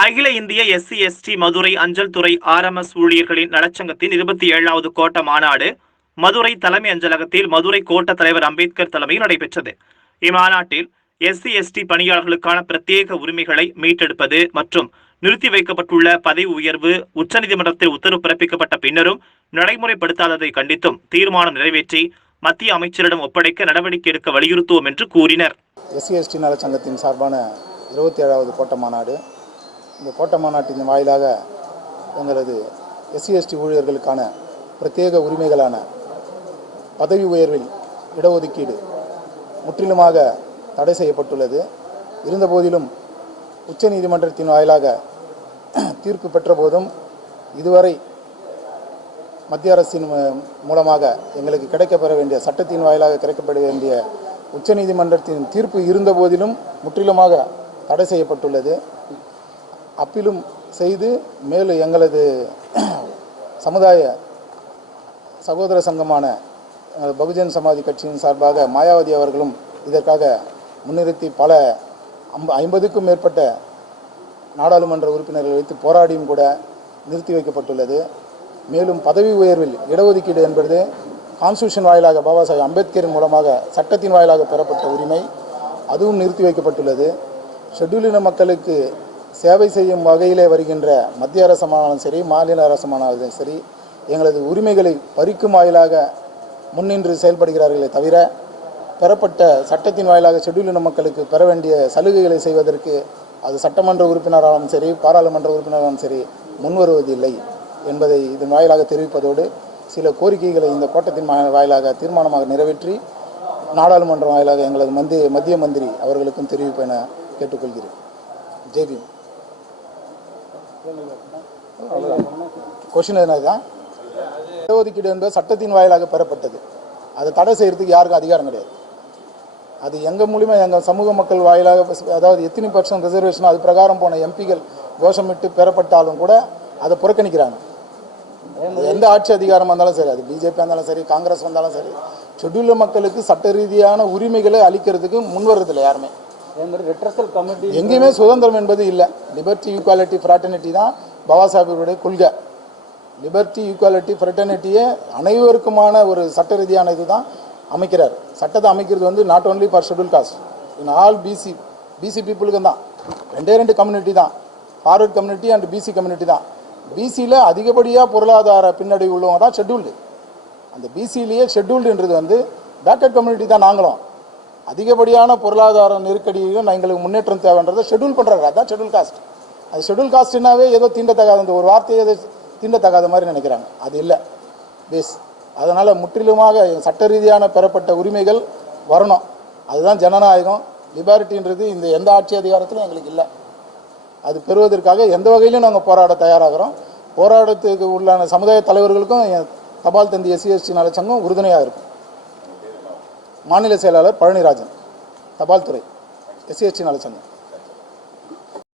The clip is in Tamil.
அகில இந்திய எஸ்சி எஸ்டி மதுரை அஞ்சல் துறை ஆர்எம்எஸ் ஊழியர்களின் நலச்சங்கத்தின் இருபத்தி ஏழாவது கோட்ட மாநாடு மதுரை தலைமை அஞ்சலகத்தில் மதுரை கோட்ட தலைவர் அம்பேத்கர் தலைமையில் நடைபெற்றது. இம்மாநாட்டில் எஸ்சி எஸ்டி பணியாளர்களுக்கான பிரத்யேக உரிமைகளை மீட்டெடுப்பது மற்றும் நிறுத்தி வைக்கப்பட்டுள்ள பதவி உயர்வு உச்சநீதிமன்றத்தில் உத்தரவு பிறப்பிக்கப்பட்ட பின்னரும் நடைமுறைப்படுத்தாததை கண்டித்தும் தீர்மானம் நிறைவேற்றி மத்திய அமைச்சரிடம் ஒப்படைக்க நடவடிக்கை எடுக்க வலியுறுத்துவோம் என்று கூறினர். எஸ்சி எஸ்டி நலச்சங்கத்தின் சார்பான இருபத்தி ஏழாவது கோட்ட மாநாடு இந்த கோட்டை மாநாட்டின் வாயிலாக எங்களது எஸ்சி எஸ்டி ஊழியர்களுக்கான பிரத்யேக உரிமைகளான பதவி உயர்வில் இடஒதுக்கீடு முற்றிலுமாக தடை செய்யப்பட்டுள்ளது. இருந்தபோதிலும் உச்சநீதிமன்றத்தின் வாயிலாக தீர்ப்பு பெற்ற போதும் இதுவரை மத்திய அரசின் மூ- மூலமாக எங்களுக்கு கிடைக்கப்பெற வேண்டிய சட்டத்தின் வாயிலாக கிடைக்கப்பட வேண்டிய உச்சநீதிமன்றத்தின் தீர்ப்பு இருந்த போதிலும் முற்றிலுமாக தடை செய்யப்பட்டுள்ளது. அப்பிலும் செய்து மேலும் எங்களது சமுதாய சகோதர சங்கமான பகுஜன் சமாஜ் கட்சியின் சார்பாக மாயாவதி அவர்களும் இதற்காக முன்னிறுத்தி பல ஐம்ப ஐம்பதுக்கும் மேற்பட்ட நாடாளுமன்ற உறுப்பினர்கள் வைத்து போராடியும் கூட நிறுத்தி வைக்கப்பட்டுள்ளது. மேலும் பதவி உயர்வில் இடஒதுக்கீடு என்பது கான்ஸ்டியூஷன் வாயிலாக பாபா சாஹேப் அம்பேத்கரின் மூலமாக சட்டத்தின் வாயிலாக பெறப்பட்ட உரிமை. அதுவும் நிறுத்தி வைக்கப்பட்டுள்ளது. ஷெட்யூல் இன மக்களுக்கு சேவை செய்யும் வகையிலே வருகின்ற மத்திய அரசமானாலும் சரி மாநில அரசமானாலும் சரி எங்களது உரிமைகளை பறிக்கும் வாயிலாக முன்னின்று செயல்படுகிறார்களே தவிர பெறப்பட்ட சட்டத்தின் வாயிலாக ஷெட்யூல் மக்களுக்கு பெற வேண்டிய சலுகைகளை செய்வதற்கு அது சட்டமன்ற உறுப்பினராலும் சரி பாராளுமன்ற உறுப்பினராலும் சரி முன்வருவதில்லை என்பதை இதன் வாயிலாக தெரிவிப்பதோடு சில கோரிக்கைகளை இந்த கோட்டத்தின் வாயிலாக தீர்மானமாக நிறைவேற்றி நாடாளுமன்றம் வாயிலாக எங்களது மந்திய மத்திய மந்திரி அவர்களுக்கும் தெரிவிப்பென கேட்டுக்கொள்கிறேன். ஜெய்பீம். கொஷின் என்னதுதான் இடஒதுக்கீடு என்பது சட்டத்தின் வாயிலாக பெறப்பட்டது. அதை தடை செய்யறதுக்கு யாருக்கும் அதிகாரம் கிடையாது. அது எங்கள் மூலிமா எங்கள் சமூக மக்கள் வாயிலாக அதாவது எத்தனை பர்சன்ட் ரிசர்வேஷன் அது பிரகாரம் போன எம்பிகள் கோஷமிட்டு பெறப்பட்டாலும் கூட அதை புறக்கணிக்கிறாங்க. எந்த ஆட்சி அதிகாரம் வந்தாலும் சரி அது பிஜேபி இருந்தாலும் சரி காங்கிரஸ் வந்தாலும் சரி ஷெட்யூல்டு மக்களுக்கு சட்ட ரீதியான உரிமைகளை அளிக்கிறதுக்கு முன்வரதில்லை யாருமே. எங்கேயுமே சுதந்திரம் என்பது இல்லை. லிபர்ட்டி ஈக்குவாலிட்டி ஃப்ராட்டர்னிட்டி தான் பாபா சாஹிபுடைய கொள்கை. லிபர்ட்டி ஈக்குவாலிட்டி ஃப்ரெட்டர்னிட்டியே அனைவருக்குமான ஒரு சட்ட ரீதியான இதுதான் அமைக்கிறார். சட்டத்தை அமைக்கிறது வந்து not only for schedule caste in all BC BC பீப்புளுக்கு தான். ரெண்டே ரெண்டு கம்யூனிட்டி தான். Forward community and BC community தான். பிசியில் அதிகப்படியாக பொருளாதார பின்னடைவு உள்ளவங்க தான் ஷெட்யூல்டு அந்த பிசிலேயே ஷெட்யூல்டுன்றது வந்து பேக்கட் கம்யூனிட்டி தான் நாங்களும். அதிகப்படியான பொருளாதார நெருக்கடியையும் நான் எங்களுக்கு முன்னேற்றம் தேவைன்றதை ஷெட்யூல் பண்ணுறாரு அதான் ஷெட்யூல் காஸ்ட் அது ஷெட்யூல் காஸ்ட்னாவே ஏதோ தீண்டத்தகாத இந்த ஒரு வார்த்தையை ஏதோ தீண்டத்தகாத மாதிரி நினைக்கிறாங்க. அது இல்லை. பேஸ் அதனால் முற்றிலுமாக சட்ட ரீதியான பெறப்பட்ட உரிமைகள் வரணும். அதுதான் ஜனநாயகம். லிபாரிட்டின்றது இந்த எந்த ஆட்சி அதிகாரத்திலும் எங்களுக்கு இல்லை. அது பெறுவதற்காக எந்த வகையிலும் நாங்கள் போராட தயாராகிறோம். போராட்டத்துக்கு உள்ளான சமுதாய தலைவர்களுக்கும் தபால் தந்தி எஸ்சி எஸ்டி நலச்சங்கம் உறுதுணையாக இருக்கும். மாநில செயலாளர் பழனிராஜன் தபால் துறை எஸ்சிஎஸ்டி நலச்சங்கம்